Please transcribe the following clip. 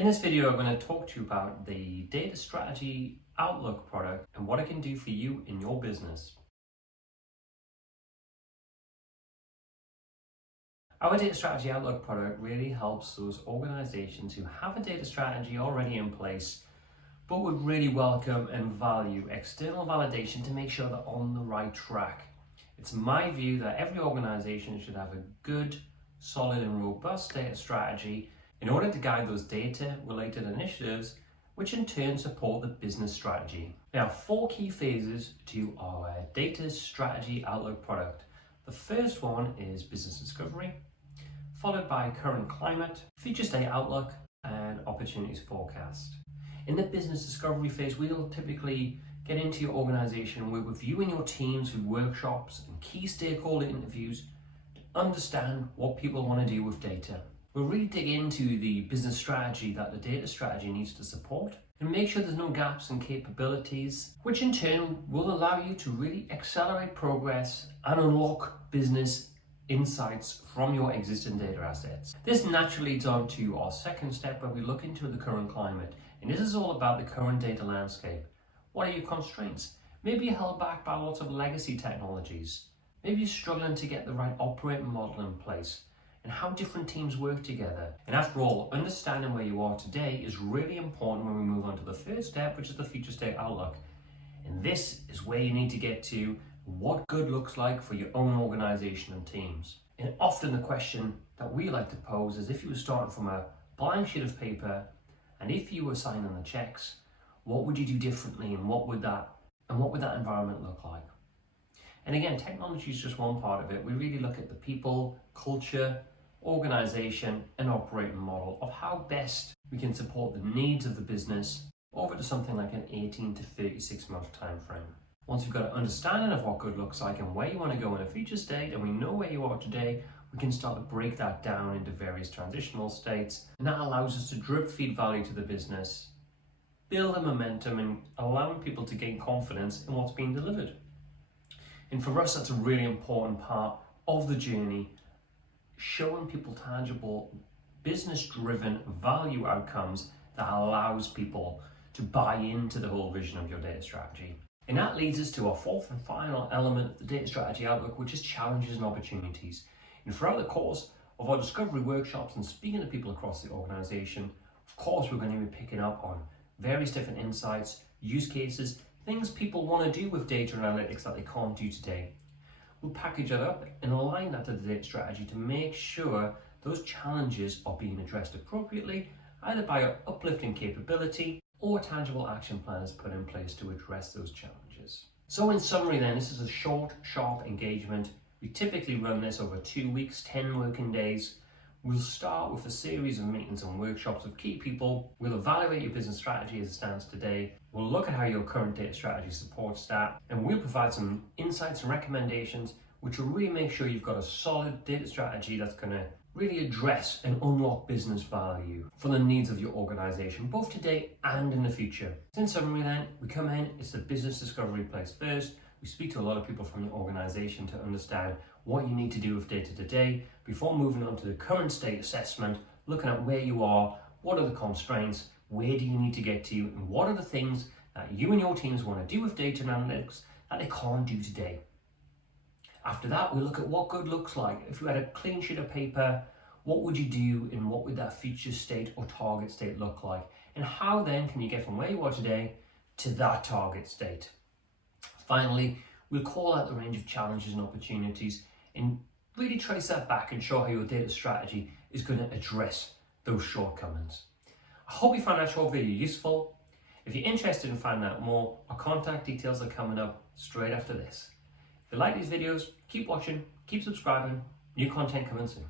In this video, I'm going to talk to you about the Data Strategy Outlook product and what it can do for you in your business. Our Data Strategy Outlook product really helps those organizations who have a data strategy already in place, but would really welcome and value external validation to make sure they're on the right track. It's my view that every organization should have a good, solid and robust data strategy in order to guide those data-related initiatives, which in turn support the business strategy. There are 4 key phases to our Data Strategy Outlook product. The first one is business discovery, followed by current climate, future state outlook, and opportunities forecast. In the business discovery phase, we'll typically get into your organization, work with you and your teams through workshops and key stakeholder interviews to understand what people want to do with data. We'll really dig into the business strategy that the data strategy needs to support and make sure there's no gaps in capabilities, which in turn will allow you to really accelerate progress and unlock business insights from your existing data assets. This naturally leads on to our second step where we look into the current climate. And this is all about the current data landscape. What are your constraints? Maybe you're held back by lots of legacy technologies. Maybe you're struggling to get the right operating model in place and how different teams work together. And after all, understanding where you are today is really important when we move on to the first step, which is the future state outlook. And this is where you need to get to what good looks like for your own organization and teams. And often the question that we like to pose is, if you were starting from a blank sheet of paper and if you were signing the checks, what would you do differently and what would that environment look like? And again, technology is just one part of it. We really look at the people, culture, organization and operating model of how best we can support the needs of the business over to something like an 18 to 36 month time frame. Once we've got an understanding of what good looks like and where you want to go in a future state, and we know where you are today, we can start to break that down into various transitional states, and that allows us to drip feed value to the business, build a momentum and allowing people to gain confidence in what's being delivered. And for us, that's a really important part of the journey, showing people tangible, business-driven value outcomes that allows people to buy into the whole vision of your data strategy. And that leads us to our fourth and final element of the data strategy outlook, which is challenges and opportunities. And throughout the course of our discovery workshops and speaking to people across the organization, of course, we're going to be picking up on various different insights, use cases, things people want to do with data analytics that they can't do today. We'll package that up and align that to the data strategy to make sure those challenges are being addressed appropriately, either by our uplifting capability or a tangible action plan is put in place to address those challenges. So in summary then, this is a short, sharp engagement. We typically run this over 2 weeks, 10 working days. We'll start with a series of meetings and workshops with key people. We'll evaluate your business strategy as it stands today. We'll look at how your current data strategy supports that, and we'll provide some insights and recommendations which will really make sure you've got a solid data strategy that's going to really address and unlock business value for the needs of your organization, both today and in the future. In summary then, we come in, it's the business discovery place first. We speak to a lot of people from the organization to understand what you need to do with data today before moving on to the current state assessment, looking at where you are, what are the constraints, where do you need to get to, and what are the things that you and your teams want to do with data and analytics that they can't do today. After that, we look at what good looks like. If you had a clean sheet of paper, what would you do and what would that future state or target state look like? And how then can you get from where you are today to that target state? Finally, we'll call out the range of challenges and opportunities and really trace that back and show how your data strategy is going to address those shortcomings. I hope you found that short video useful. If you're interested in finding out more, our contact details are coming up straight after this. If you like these videos, keep watching, keep subscribing, new content coming soon.